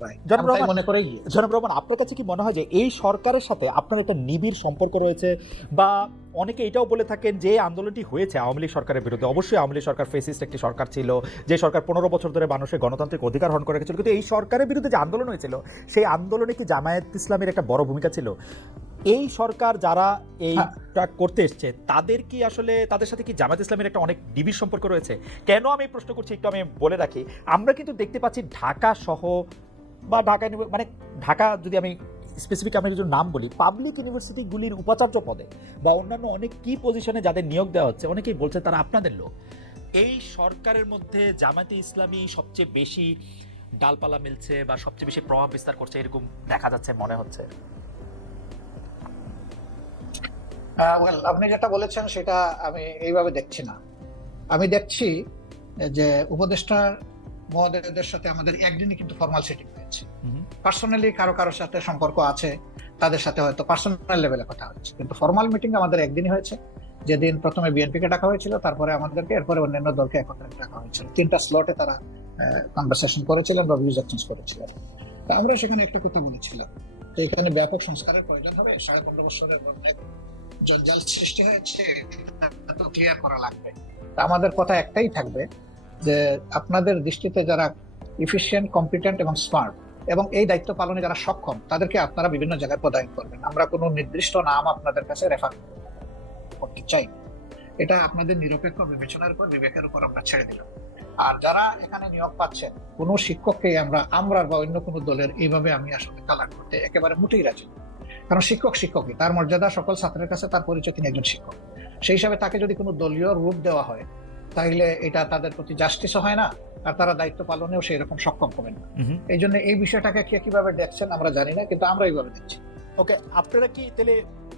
জনাব রহমান- মনে আপনার কাছে কি মনে হয় যে এই সরকারের সাথে আপনার একটা নিবিড় সম্পর্ক রয়েছে? বা অনেকে এটাও বলে থাকেন যে আন্দোলনটি হয়েছে আওয়ামী লীগ সরকারের বিরুদ্ধে। অবশ্যই আওয়ামী লীগ সরকার ফেসিস্ট একটি সরকার ছিল যে সরকার পনেরো বছর ধরে মানুষের গণতান্ত্রিক অধিকার হরণ করে রেখেছিল কিন্তু এই সরকারের বিরুদ্ধে যে আন্দোলন হয়েছিল সেই আন্দোলনে কি জামায়াত ইসলামের একটা বড় ভূমিকা ছিল? এই সরকার যারা এইটা করতে এসছে তাদের কি আসলে তাদের সাথে কি জামায়াত ইসলামের একটা অনেক নিবিড় সম্পর্ক রয়েছে? কেন আমি প্রশ্ন করছি একটু আমি বলে রাখি। আমরা কিন্তু দেখতে পাচ্ছি ঢাকা সহ বা ঢাকা মানে ঢাকা যদি আমি স্পেসিফিক আমি কিছু নাম বলি পাবলিক ইউনিভার্সিটিগুলির উপাচার্য পদে বা অন্যান্য অনেক কি পজিশনে যাদের নিয়োগ দেওয়া হচ্ছে, অনেকেই বলছে তারা আপনাদের লোক। এই সরকারের মধ্যে জামাতে ইসলামী সবচেয়ে বেশি ডালপালা মিলছে বা সবচেয়ে বেশি প্রভাব বিস্তার করছে এরকম দেখা যাচ্ছে, মনে হচ্ছে? ওয়েল আপনি যেটা বলেছেন সেটা আমি এইভাবে দেখছি না। আমি দেখছি যে উপদেষ্টার মহোদয়দের সাথে আমাদের একদিনই কিন্তু ফর্মাল সেটিং হুম। পার্সোনালি কারও কারোর সাথে সম্পর্ক আছে তাদের সাথে হয়তো পার্সোনাল লেভেলে কথা হচ্ছে কিন্তু ফর্মাল মিটিং আমাদের একদিনই হয়েছে। যেদিন প্রথমে বিএনপিকে ডাকা হয়েছিল তারপরে আমাদেরকে এরপরে অন্যান্য দলকে একত্রে ডাকা হয়েছিল। তিনটা স্লটে তারা কনভারসেশন করেছিলেন বা ভিউজ এক্সচেঞ্জ করেছিলেন। তা আমরা সেখানে একটা কথা বলেছিলাম যে এখানে ব্যাপক সংস্কারের প্রয়োজন হবে। সাড়ে পনেরো বছরের অনেক জঞ্জাল সৃষ্টি হয়েছে ক্লিয়ার করা লাগবে। তা আমাদের কথা একটাই থাকবে যে আপনাদের দৃষ্টিতে যারা ইফিসিয়েন্ট কম্পিটেন্ট এবং স্মার্ট এবং এই দায়িত্ব পালনে যারা সক্ষম, তাদেরকে আপনারা বিভিন্ন জায়গায় প্রদায়ন করবেন। আমরা কোনো নির্দিষ্ট নাম আপনাদের কাছে রেফার করতে চাই এটা আপনাদের নিরপেক্ষ বিবেচনার উপর, বিবেকের উপর আমরা ছেড়ে দিলাম। আর যারা এখানে নিয়োগ পাচ্ছেন, কোনো শিক্ষককে আমরা আমরা বা অন্য কোনো দলের এইভাবে আমি আসলে তালাক করতে একেবারে মোটেই রাজি কারণ শিক্ষক শিক্ষকই, তার মর্যাদা সকল ছাত্রের কাছে তার পরিচয় তিনি একজন শিক্ষক। সেই হিসাবে তাকে যদি কোনো দলীয় রূপ দেওয়া হয় তাহলে এটা তাদের প্রতি জাস্টিসও হয় না আর তারা দায়িত্ব পালনেও সেই রকম সক্ষম হবেন না। এই জন্য এই বিষয়টাকে কে কীভাবে দেখছেন আমরা জানি না কিন্তু আমরা এইভাবে দেখছি। ওকে আপনারা কি তাহলে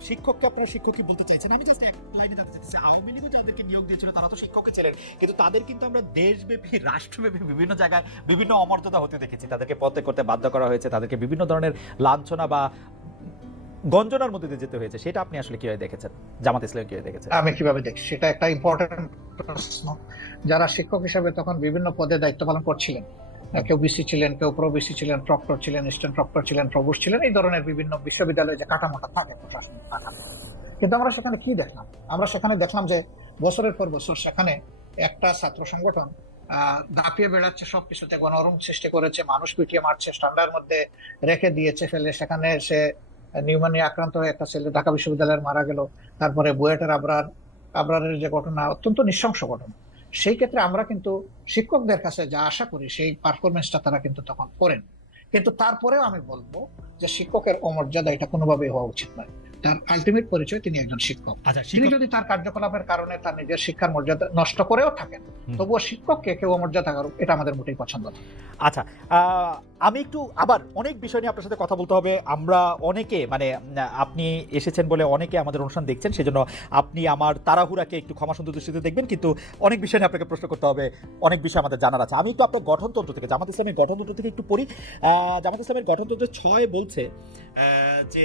শিক্ষককে আপনারা শিক্ষকই বলতে চাইছেন? আমি জাস্ট এক লাইনে জানতে চাইছি আওয়ামী লীগও যাদেরকে নিয়োগ দিয়েছিল তারা তো শিক্ষকই ছিলেন কিন্তু তাদের কিন্তু আমরা দেশব্যাপী রাষ্ট্রব্যাপী বিভিন্ন জায়গায় বিভিন্ন অমর্যাদা হতে দেখেছি। তাদেরকে পদে করতে বাধ্য করা হয়েছে তাদেরকে বিভিন্ন ধরনের লাঞ্ছনা বা গঞ্জনার মধ্যে দিয়ে যেতে হয়েছে। সেটা আপনি আসলে কীভাবে দেখেছেন? জামাত ইসলাম কীভাবে দেখেছেন? আমি কীভাবে দেখছি? সেটা একটা ইম্পর্টেন্ট প্রশ্ন। যারা শিক্ষক হিসেবে তখন বিভিন্ন পদে দায়িত্ব পালন করছিলেন কেউ বিসি ছিলেন, কেউ প্রবিসি ছিলেন, প্রক্টর ছিলেন স্ট্যান্ড প্রক্টর ছিলেন, প্রভুষ ছিলেন, এই ধরনের বিভিন্ন বিশ্ববিদ্যালয়ে যে কাঠামোটা থাকে, প্রশাসনিক কাঠামো। কিন্তু আমরা সেখানে কি দেখলাম? আমরা সেখানে দেখলাম যে বছরের পর বছর সেখানে একটা ছাত্র সংগঠন দাপিয়ে বেড়াচ্ছে, সবকিছুতে গণরম সৃষ্টি করেছে, মানুষ পিটিয়ে মারছে ঠান্ডার মধ্যে রেখে দিয়েছে ফেলে। সেখানে সে নিউমোনিয়া আক্রান্ত হয়ে একটা ছেলে ঢাকা বিশ্ববিদ্যালয়ের মারা গেল, তারপরে বুয়েটের আবরার আবরারের যে ঘটনা, অত্যন্ত নৃশংস ঘটনা। সেই ক্ষেত্রে আমরা কিন্তু শিক্ষকদের কাছে যা আশা করি, সেই পারফরমেন্সটা তারা কিন্তু তখন করেন। কিন্তু তারপরেও আমি বলব যে শিক্ষকের অমর্যাদা এটা কোনোভাবেই হওয়া উচিত নয়। তার আলটিমেট পরিচয় তিনি একজন শিক্ষক। আচ্ছা তিনি যদি তার কার্যকলাপের কারণে তার নিজের শিক্ষার মর্যাদা নষ্ট করেও থাকেন তবুও শিক্ষককে কেউ অমর্যাদা করুক এটা আমাদের মোটেই পছন্দ না। আচ্ছা আমি একটু আবার অনেক বিষয় নিয়ে আপনার সাথে কথা বলতে হবে। আমরা অনেকে মানে আপনি এসেছেন বলে অনেকে আমাদের অনুষ্ঠান দেখছেন সেজন্য আপনি আমার তাড়াহুড়াকে একটু ক্ষমা সুন্দর দৃষ্টিতে দেখবেন কিন্তু অনেক বিষয় নিয়ে আপনাকে প্রশ্ন করতে হবে অনেক বিষয় আমাদের জানার আছে। আমি একটু আপনার গঠনতন্ত্র থেকে জামাত ইসলামের গঠনতন্ত্র থেকে একটু পড়ি। জামাত ইসলামের গঠনতন্ত্র ছয় বলছে যে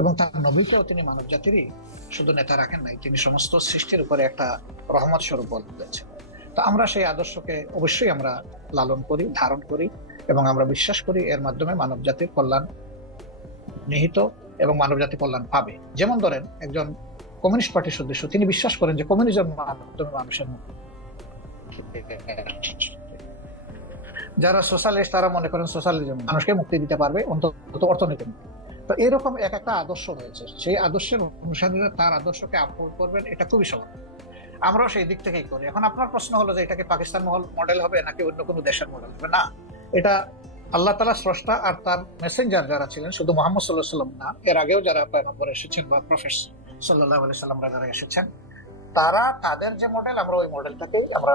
এবং তার নবীকেও তিনি মানব জাতিরই শুধু নেতা রাখেন নাই, তিনি সমস্ত সৃষ্টির উপরে একটা রহমত স্বরূপ বলেছেন তো আমরা সেই আদর্শকে অবশ্যই আমরা লালন করি, ধারণ করি এবং আমরা বিশ্বাস করি এর মাধ্যমে মানব জাতির কল্যাণ নিহিত এবং মানব জাতি কল্যাণ পাবে যেমন ধরেন একজন কমিউনিস্ট পার্টির সদস্য, তিনি বিশ্বাস করেন যে কমিউনিজম মাধ্যমে মানুষের যারা সোশ্যালিস্ট তারা মনে করেন সোশ্যালিজম মানুষকে মুক্তি দিতে পারবে, অন্তত অর্থনীতি মুক্তি। তো এরকম এক একটা আদর্শ রয়েছে। সেই আদর্শের অনুসারীরা তার আদর্শকে আপলোড করবেন এটা খুবই সহজ আমরাও সেই দিক থেকেই করি। এখন আপনার প্রশ্ন হলো যে এটাকে পাকিস্তান মহল মডেল হবে নাকি অন্য কোনো দেশের মডেল হবে? না। এটা আল্লাহ তালা স্রষ্টা আর তার মেসেঞ্জার যারা ছিলেন শুধু মোহাম্মদ সাল্লাহ সাল্লাম না এর আগেও যারা পয়গম্বর এসেছেন বা প্রফেস সাল্লাহ আলি সাল্লামরা যারা এসেছেন তারা তাদের যে মডেল আমরা ওই মডেলটাকেই আমরা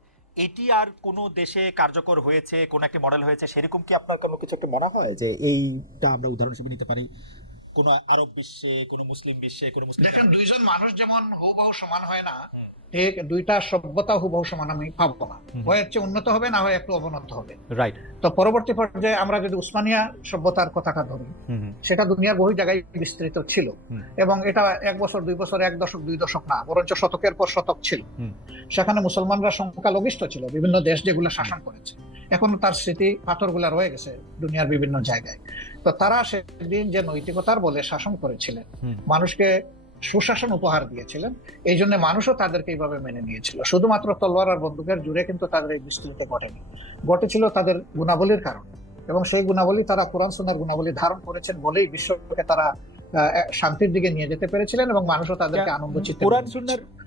এটি আর কোনো দেশে কার্যকর হয়েছে কোন একটি মডেল হয়েছে সেরকম কি আপনার কোনো কিছু একটা মনে হয় যে এইটা আমরা উদাহরণ হিসেবে নিতে পারি কোন আরব বিশ্বে কোন মুসলিম বিশ্বে কোন মুসলিম দেখেন দুইজন মানুষ যেমন হুবহু সমান হয় না। ঠিক দুইটা সভ্যতা হুবহু সমান আমি পাবো না। হয় হচ্ছে উন্নত হবে না হয় একটু অবনত হবে। রাইট তো পরবর্তী পর্যায়ে আমরা যদি উসমানিয়া সভ্যতার কথাটা ধরি সেটা দুনিয়ার বহু জায়গায় বিস্তৃত ছিল। এবং এটা এক বছর দুই বছর এক দশক দুই দশক না বরঞ্চ শতকের পর শতক ছিল। সেখানে মুসলমানরা সংখ্যালঘিষ্ঠ ছিল বিভিন্ন দেশ যেগুলো শাসন করেছে। এখনও তার স্মৃতি পাথরগুলা রয়ে গেছে দুনিয়ার বিভিন্ন জায়গায়। তো তারা সেদিন যে নৈতিকতার বলে শাসন করেছিলেন মানুষকে সুশাসন উপহার দিয়েছিলেন। এই জন্য মানুষও তাদেরকে এইভাবে মেনে নিয়েছিল। শুধুমাত্র তলোয়ার আর বন্দুকের জুড়ে কিন্তু তাদের এই বিস্তৃত ঘটেনি। ঘটেছিল তাদের গুণাবলীর কারণে এবং সেই গুণাবলী তারা কোরআন সোনার গুণাবলী ধারণ করেছেন বলেই বিশ্বকে তারা আহ, শান্তির দিকে নিয়ে যেতে পেরেছিলেন এবং মানুষও তাদেরকে আনন্দ চিত্তে কোরআন সুন্নার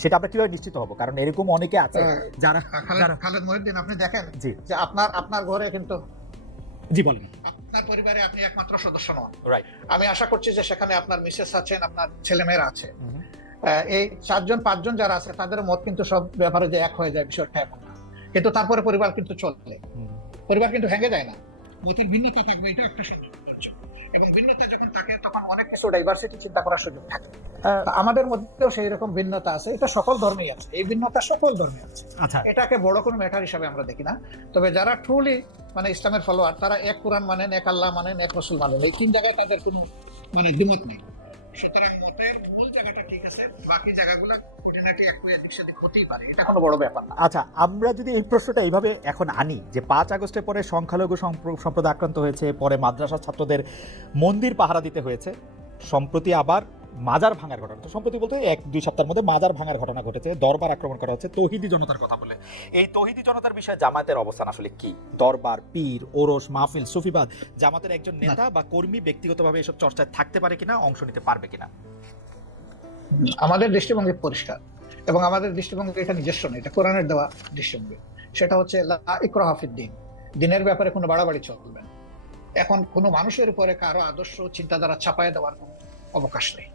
সেটা আমরা কীভাবে নিশ্চিত হব? কারণ এরকম অনেকে আছে যারা খালেদ মহিউদ্দিন আপনি দেখেন জি। যে আপনার আপনার ঘরে কিন্তু জি বলেন। আপনার পরিবারে আপনি একমাত্র সদস্য নন। রাইট আমি আশা করছি যে সেখানে আপনার মিসেস আছেন আপনার ছেলেমেয়েরা আছে। এই চারজন পাঁচজন যারা আছে তাদের মত কিন্তু সব ব্যাপারে যে এক হয়ে যায় বিষয়টা এমন কিন্তু তারপরে পরিবার কিন্তু চলে। পরিবার কিন্তু ভেঙে যায় না। মতের ভিন্নতা থাকবে এটা একটা এবং ভিন্নতা যখন থাকে তখন অনেক কিছু ডাইভার্সিটি চিন্তা করার সুযোগ থাকে। আমাদের মধ্যেও সেই রকম ভিন্নতা আছে। এটা সকল ধর্মেই আছে। এই ভিন্নতা সকল ধর্মে আছে। আচ্ছা। এটাকে বড় কোনো ম্যাটার হিসাবে আমরা দেখি না। তবে যারা ট্রুলি মানে ইসলামের ফলোয়ার তারা এক কোরআন মানেন এক আল্লাহ মানেন এক রসুল মানেন। এই তিন জায়গায় তাদের কোনো মানে দ্বিমত নেই। সুতরাং মতের মূল জায়গাটা ঠিক আছে বাকি জায়গাগুলো খুঁটিনাটি একটু এদিক সেদিক হতেই পারে। এটা কোনো বড় ব্যাপার না। আচ্ছা আমরা যদি এই প্রশ্নটা এইভাবে এখন আনি যে পাঁচ আগস্টের পরে সংখ্যালঘু সম্প্র- সম্প্রদায় আক্রান্ত হয়েছে পরে মাদ্রাসা ছাত্রদের মন্দির পাহারা দিতে হয়েছে সম্প্রতি আবার মাজার ভাঙার ঘটনা। তো সম্প্রতি বলতে এক দুই সপ্তাহের মধ্যে মাজার ভাঙার ঘটনা ঘটেছে দরবার আক্রমণ করা হচ্ছে তহিদি জনতার কথা বলে। এই তহিদি জনতার বিষয়ে জামাতের অবস্থান আসলে কি? দরবার পীর ওরস মাহফিল সুফিবাদ জামাতের একজন নেতা বা কর্মী ব্যক্তিগতভাবে এসব চর্চায় থাকতে পারে কিনা অংশ নিতে পারবে কিনা? আমাদের দৃষ্টিভঙ্গি পরিষ্কার এবং আমাদের দৃষ্টিভঙ্গি এটা নিজস্ব নয় এটা কোরআনের দেওয়া দৃষ্টিভঙ্গি। সেটা হচ্ছে ফিদ্দিন দিনের ব্যাপারে কোনো বাড়াবাড়ি চলবে এখন কোনো মানুষের উপরে কারও আদর্শ চিন্তাধারা চাপায় দেওয়ার কোনো অবকাশ নেই।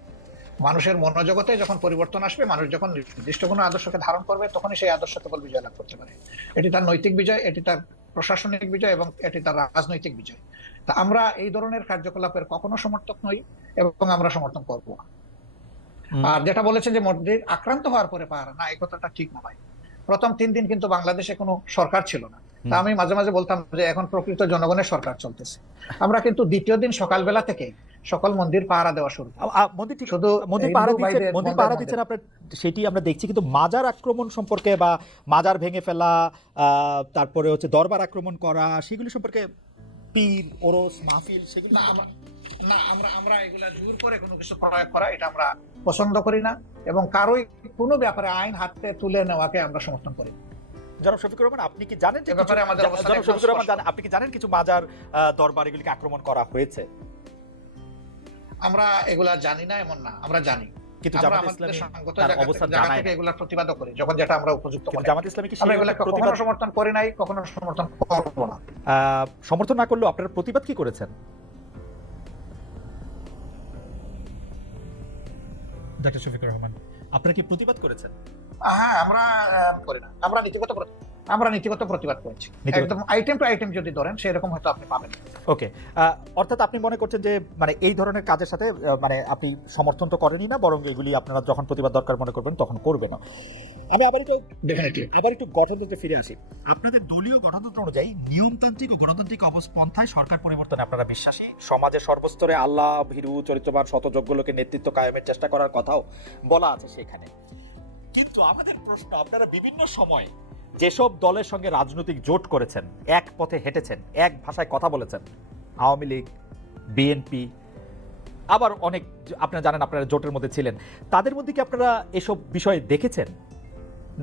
মানুষের মনোজগতে যখন পরিবর্তন আসবে মানুষ যখন নির্দিষ্ট কোনো আদর্শকে ধারণ করবে তখনই সেই আদর্শ কেবল বিজয় লাভ করতে পারে। এটি তার নৈতিক বিজয় এটি তার প্রশাসনিক বিজয় এবং এটি তার রাজনৈতিক বিজয়। তা আমরা এই ধরনের কার্যকলাপের কখনো সমর্থক নই এবং আমরা সমর্থন করব না। আর যেটা বলেছেন যে মসজিদ আক্রান্ত হওয়ার পরে পাহারা না এই কথাটা ঠিক না ভাই। প্রথম তিন দিন কিন্তু বাংলাদেশে কোনো সরকার ছিল না। তা আমি মাঝে মাঝে বলতাম যে এখন প্রকৃত জনগণের সরকার চলতেছে। আমরা কিন্তু দ্বিতীয় দিন সকালবেলা থেকে সকল মন্দির পাহারা দেওয়া শুরু। মন্দির ঠিক শুধু মন্দির পাহারা দিচ্ছেন মন্দির পাহারা দিচ্ছেন আপনার সেটি আমরা দেখছি কিন্তু মাজার আক্রমণ সম্পর্কে বা মাজার ভেঙে ফেলা তারপরে হচ্ছে দরবার আক্রমণ করা সেগুলি সম্পর্কে পীর ওরস মাহফিল সেগুলি না আমরা আমরা এগুলা জোর করে কোনো কিছু প্রয়োগ করা এটা আমরা পছন্দ করি না এবং কারোই কোনো ব্যাপারে আইন হাতে তুলে নেওয়াকে আমরা সমর্থন করি। জনাব শফিকুর রহমান আপনি কি জানেন যে ব্যাপারে কিছু- আমাদের জনাব শফিকুর রহমান আপনি কি জানেন কিছু মাজার দরবার এগুলিকে আক্রমণ করা হয়েছে? আমরা এগুলা জানি না এমন না আমরা জানি। কিন্তু জামাত ইসলামী তার অবস্থান জানায় এগুলা প্রতিবাদও করি যখন যেটা আমরা উপযুক্ত মনে জামাত ইসলামী কি আমরা এগুলা কখনো সমর্থন করি নাই কখনো সমর্থন করব না। সমর্থন না করলেও আপনারা প্রতিবাদ কি করেছেন? ডাক্তার শফিকুর রহমান আপনারা কি প্রতিবাদ করেছেন? হ্যাঁ আমরা আহ, করি না। আমরা নীতিগত প্রতি- আমরা নীতিগত প্রতিবাদ করেছি। একদম আইটেম টু আইটেম যদি ধরেন সেরকম হয়তো আপনি পাবেন। ওকে অর্থাৎ আপনি মনে করছেন যে মানে এই ধরনের কাজের সাথে মানে আপনি সমর্থন তো করেনই না বরং এগুলি আপনারা যখন প্রতিবাদ দরকার মনে করবেন তখন করবেন আমি আবার একটু ডেফিনেটলি আবার একটু গঠনতন্ত্রে ফিরে আসি। আপনাদের দলীয় গঠনতন্ত্র অনুযায়ী নিয়মতান্ত্রিক ও গণতান্ত্রিক অবস্পন্থায় সরকার পরিবর্তনে আপনারা বিশ্বাসী? সমাজের সর্বস্তরে আল্লাহ ভীরু চরিত্রবান শতযোগ্য লোকের নেতৃত্ব কায়েমের চেষ্টা করার কথাও বলা আছে সেখানে। কিন্তু আমাদের প্রশ্ন আপনারা বিভিন্ন সময় যেসব দলের সঙ্গে রাজনৈতিক জোট করেছেন এক পথে হেঁটেছেন এক ভাষায় কথা বলেছেন আওয়ামী লীগ বিএনপি আবার অনেক আপনারা জানেন আপনারা জোটের মধ্যে ছিলেন। তাদের মধ্যে কি আপনারা এসব বিষয়ে দেখেছেন?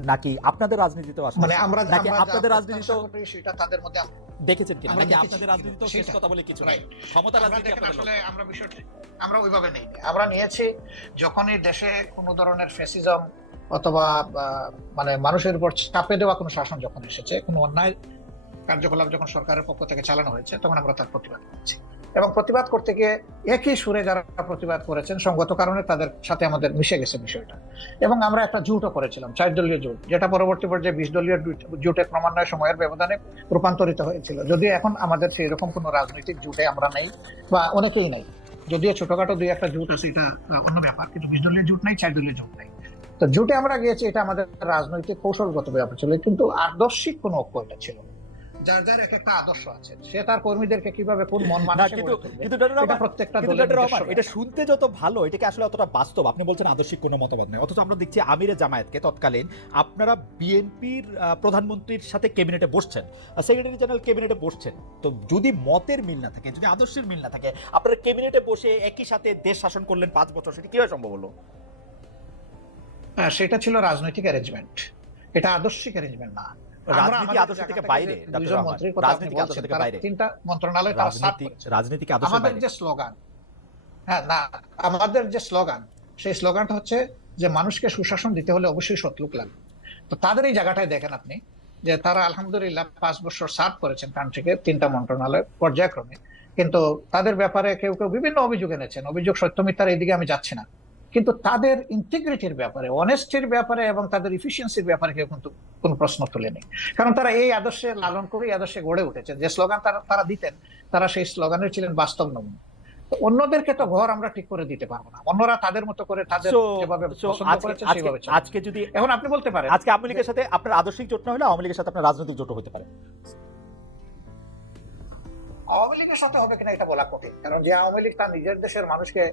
নাকি আপনাদের রাজনীতিতে মানে আমরা নাকি আপনাদের রাজনীতি তো সেটা তাদের মধ্যে দেখেছেন কিনা? নাকি আপনাদের রাজনীতি তো শেষ কথা বলে কিছু নাই। ক্ষমতা রাজনীতি আসলে আমরা বিষয়টি আমরা ওইভাবে নেই। আমরা নিয়েছি যখনই দেশে কোনো ধরনের ফ্যাসিজম অথবা মানে মানুষের উপর চাপে দেওয়া কোনো শাসন যখন এসেছে, কোনো অন্যায় কার্যকলাপ যখন সরকারের পক্ষ থেকে চালানো হয়েছে, তখন আমরা তার প্রতিবাদ করেছি। এবং প্রতিবাদ করতে গিয়ে একই সুরে যারা প্রতিবাদ করেছেন, সঙ্গত কারণে তাদের সাথে আমাদের মিশে গেছে বিষয়টা। এবং আমরা একটা জুটও করেছিলাম, চার দলীয় জোট, যেটা পরবর্তী পর্যায়ে বিশ দলীয় জোট- ক্রমান্বয়ে সময়ের ব্যবধানে রূপান্তরিত হয়েছিল। যদিও এখন আমাদের সেই রকম কোনো রাজনৈতিক জুটে আমরা নেই, বা অনেকেই নাই। যদিও ছোটখাটো দুই একটা জুট আছে, এটা অন্য ব্যাপার, কিন্তু বিশ দলীয় জোট নাই, চার দলীয় জোট নাই। তো জোটে আমরা গিয়েছি এটা আমাদের রাজনৈতিক কৌশলগত ব্যাপার ছিল কিন্তু আদর্শিক কোনো ঐক্য এটা ছিল যার যার এক একটা আদর্শ আছে সে তার কর্মীদেরকে কীভাবে কোন মন না কিন্তু কিন্তু এটা প্রত্যেকটা দলের শুনতে যত ভালো এটাকে আসলে অতটা বাস্তব আপনি বলছেন আদর্শিক কোনো মতামত নেই অথচ আমরা দেখছি আমিরে জামায়াতকে তৎকালীন আপনারা বিএনপির প্রধানমন্ত্রীর সাথে ক্যাবিনেটে বসছেন সেক্রেটারি জেনারেল ক্যাবিনেটে বসছেন তো যদি মতের মিল না থাকে যদি আদর্শের মিল না থাকে আপনারা ক্যাবিনেটে বসে একই সাথে দেশ শাসন করলেন পাঁচ বছর সেটা কীভাবে সম্ভব হলো? সেটা ছিল রাজনৈতিক অ্যারেঞ্জমেন্ট এটা আদর্শিক অ্যারেঞ্জমেন্ট না। আমাদের যে স্লোগান হ্যাঁ আমাদের যে স্লোগান সেই স্লোগানটা হচ্ছে যে মানুষকে সুশাসন দিতে হলে অবশ্যই সতলুক লাগবে তো তাদের এই জায়গাটায় দেখেন আপনি যে তারা আলহামদুলিল্লাহ পাঁচ বছর সার্ভ করেছেন কান্ট্রিকে তিনটা মন্ত্রণালয় পর্যায়ক্রমে। কিন্তু তাদের ব্যাপারে কেউ কেউ বিভিন্ন অভিযোগ এনেছেন। অভিযোগ সত্য মিথ্যার এইদিকে আমি যাচ্ছি না। কিন্তু তাদের ইন্টিগ্রিটির ব্যাপারে অনেস্টির ব্যাপারে এবং তাদের ইফিসিয়েন্সির ব্যাপারে কেউ কিন্তু কোনো প্রশ্ন তুলেনি কারণ তারা এই আদর্শে লালন করে এই আদর্শে গড়ে উঠেছে। যে স্লোগান তারা তারা দিতেন তারা সেই স্লোগানের ছিলেন বাস্তব নমুনা। অন্যদেরকে তো ঘর আমরা ঠিক করে দিতে পারব না। অন্যরা তাদের মতো করে তাদের যেভাবে পছন্দ আজকে- করেছে সেভাবে আজকে যদি এখন আপনি বলতে পারেন আজকে আওয়ামী লীগের সাথে আপনার আদর্শিক জোট না হলে আওয়ামী লীগের সাথে আপনার রাজনৈতিক জোট হতে পারে। আওয়ামী লীগের সাথে হবে কিনা এটা বলা কঠিন। কারণ যে আওয়ামী লীগ তার নিজের দেশের মানুষকে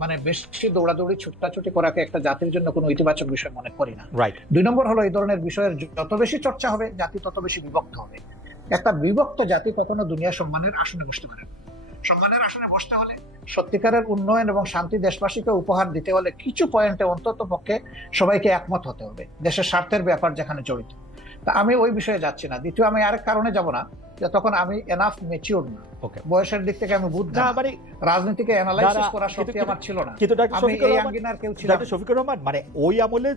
মানে বেশি দৌড়াদৌড়ি ছুটাছুটি করাকে একটা জাতির জন্য কোনো ইতিবাচক বিষয় মনে করি না। রাইট দুই নম্বর হলো এই ধরনের বিষয়ের যত বেশি চর্চা হবে জাতি তত বেশি বিভক্ত হবে। একটা বিভক্ত জাতি কখনো দুনিয়া সম্মানের আসনে বসতে পারে সম্মানের আসনে বসতে হলে সত্যিকারের উন্নয়ন এবং শান্তি দেশবাসীকে উপহার দিতে হলে কিছু পয়েন্টে অন্তত পক্ষে সবাইকে একমত হতে হবে। দেশের স্বার্থের ব্যাপার যেখানে জড়িত। তা আমি ওই বিষয়ে যাচ্ছি না। দ্বিতীয় আমি আরেক কারণে যাব না যে তখন আমি এনাফ না। বয়সের দিক থেকে আমি বুদ্ধ। মানে রাজনীতিকে অ্যানালাইসিস করার শক্তি কিন্তু- আমার ছিল না। কিন্তু ডাক্তার আমি এই আঙ্গিনার কেউ ছিল শফিকুর রহমান মানে ওই আমলে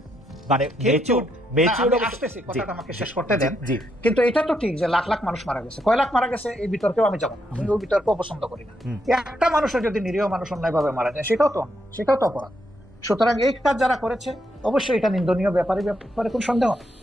মানে মেচিউর মেচিউর আসতেছি কথাটা আমাকে শেষ করতে দেন। কিন্তু এটা তো ঠিক যে লাখ লাখ মানুষ মারা গেছে। কয় লাখ মারা গেছে এই বিতর্কেও আমি যাব না। আমি ওই বিতর্ক পছন্দ করি না। একটা মানুষের যদি নিরীহ মানুষ অন্যায়ভাবে মারা যায় সেটাও তো সেটাও তো অপরাধ। সুতরাং এই কাজ যারা করেছে অবশ্যই এটা নিন্দনীয় ব্যাপারে ব্যাপারে কোন সন্দেহ নেই।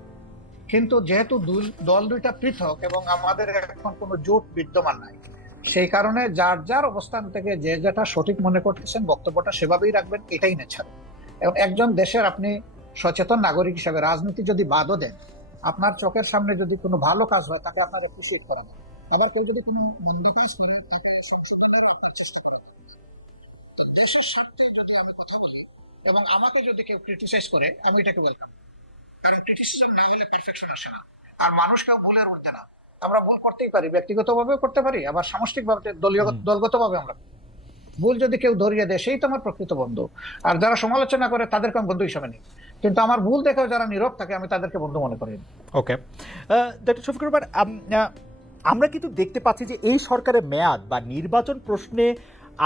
কিন্তু যেহেতু দল দুইটা পৃথক এবং আমাদের এখন কোনো জোট বিদ্যমান নাই, সেই কারণে যার যার অবস্থান থেকে যে যেটা সঠিক মনে করতেছেন, বক্তব্যটা সেভাবেই রাখবেন, এটাই নেচার এবং একজন দেশের আপনি সচেতন নাগরিক হিসেবে রাজনীতি যদি বাদও দেন, আপনার চোখের সামনে যদি কোনো ভালো কাজ হয়, তাকে আপনার অ্যাপ্রিসিয়েট করা যায় আবার কেউ যদি কোনো মন্দ কাজ করে, তাকে চেষ্টা দেশের কথা এবং আমাকে যদি কেউ ক্রিটিসাইজ করে, আমি এটাকে ওয়েলকাম কারণ ক্রিটিসিজম না হলে আর মানুষ কেউ ভুলের মধ্যে না। আমরা ভুল করতেই পারি ব্যক্তিগতভাবেও করতে পারি আবার সামষ্টিকভাবে দলীয়। দলগতভাবে আমরা। ভুল যদি কেউ ধরিয়ে দেয় সেই তো আমার প্রকৃত বন্ধু। আর যারা সমালোচনা করে তাদেরকে আমি বন্ধু হিসাবে নিই। কিন্তু আমার ভুল দেখেও যারা নীরব থাকে আমি তাদেরকে বন্ধু মনে করি। ওকে ডক্টর শফিকুর রহমান আমরা কিন্তু দেখতে পাচ্ছি যে এই সরকারের মেয়াদ বা নির্বাচন প্রশ্নে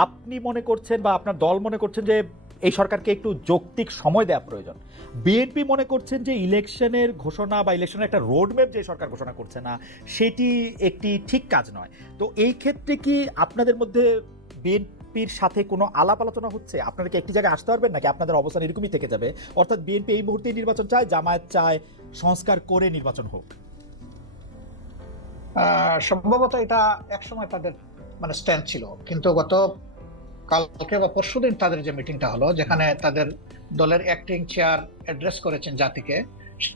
আপনি মনে করছেন বা আপনার দল মনে করছেন যে এই সরকারকে একটু যৌক্তিক সময় দেওয়া প্রয়োজন। বিএনপি মনে করছেন যে ইলেকশনের ঘোষণা বা ইলেকশনের একটা রোডম্যাপ যে সরকার ঘোষণা করছে না, সেটি একটি ঠিক কাজ নয়। তো এই ক্ষেত্রে কি আপনাদের মধ্যে বিএনপির সাথে কোনো আলাপ আলোচনা হচ্ছে? আপনারা কি একটি জায়গায় আসতে পারবেন নাকি আপনাদের অবস্থান এরকমই থেকে যাবে? অর্থাৎ বিএনপি এই মুহূর্তে নির্বাচন চায়, জামায়াত চায়, সংস্কার করে নির্বাচন হোক। সম্ভবত এটা একসময় তাদের মানে স্ট্যান্ড ছিল। কিন্তু গত কালকে বা পরশুদিন তাদের যে মিটিংটা হলো, যেখানে তাদের দলের অ্যাক্টিং চেয়ার অ্যাড্রেস করেছেন জাতিকে,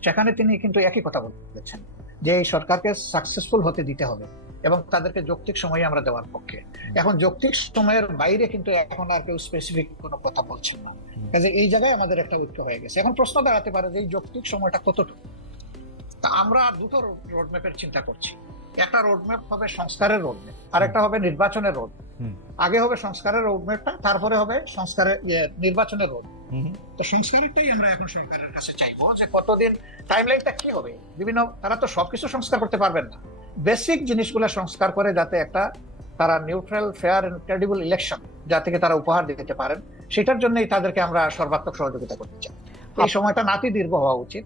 সেখানে তিনি কিন্তু একই কথা বলেছেন, যে এই সরকারকে সাকসেসফুল হতে দিতে হবে এবং তাদেরকে যৌক্তিক সময় আমরা দেওয়ার পক্ষে। এখন যৌক্তিক সময়ের বাইরে কিন্তু এখন আর কেউ স্পেসিফিক কোনো কথা বলছেন না। কাজে এই জায়গায় আমাদের একটা ঐক্য হয়ে গেছে। এখন প্রশ্ন দাঁড়াতে পারে যে এই যৌক্তিক সময়টা কতটুকু? তা আমরা দুটো রোডম্যাপের চিন্তা করছি। একটা রোডম্যাপ হবে সংস্কারের রোডম্যাপ আর একটা হবে নির্বাচনের রোড হুম। আগে হবে সংস্কারের রোডম্যাপটা তারপরে হবে সংস্কারের ইয়ে, নির্বাচনের রোড। তো সংস্কারেরটাই আমরা এখন সরকারের কাছে চাইব যে কতদিন টাইমলাইনটা কি হবে? বিভিন্ন তারা তো সবকিছু সংস্কার করতে পারবেন না। বেসিক জিনিসগুলো সংস্কার করে যাতে একটা তারা neutral fair and credible election যা থেকে তারা উপহার দিতে পারেন সেটার জন্যই তাদেরকে আমরা সর্বাত্মক সহযোগিতা করতে চাই। এই সময়টা নাতি দীর্ঘ হওয়া উচিত।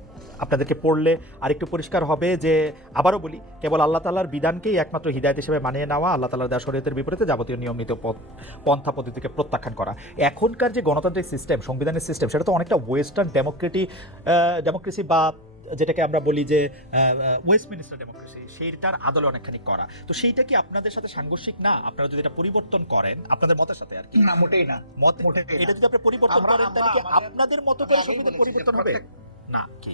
আপনাদেরকে পড়লে আরেকটু পরিষ্কার হবে যে আবারও বলি কেবল আল্লাহ তালার বিধানকেই একমাত্র হৃদায়ত হিসেবে মানিয়ে নেওয়া আল্লাহ তালার দেওয়া শরীয়তের বিপরীতে যাবতীয় নিয়মিত পথ পন্থা পদ্ধতিকে প্রত্যাখ্যান করা। এখনকার যে গণতান্ত্রিক সিস্টেম সংবিধানের সিস্টেম সেটা তো অনেকটা ওয়েস্টার্ন ডেমোক্রেটি ডেমোক্রেসি বা যেটাকে আমরা বলি যে ওয়েস্টমিনিস্টার ডেমোক্রেসি সেইটার আদলে অনেকখানি করা। তো সেইটা কি আপনাদের সাথে সাংঘর্ষিক না? আপনারা যদি এটা পরিবর্তন করেন আপনাদের মতের সাথে আর কি? না মোটেই না। মত মোটেই এটা যদি আপনি পরিবর্তন করেন তাহলে কি আপনাদের মতো করে সংবিধান পরিবর্তন হবে? না কি?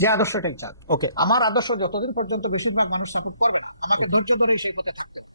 যে আদর্শটাই চান ওকে আমার আদর্শ যতদিন পর্যন্ত বেশিরভাগ মানুষ সাপোর্ট করবে না আমাকে ধৈর্য ধরেই সেই পথে থাকতে হবে।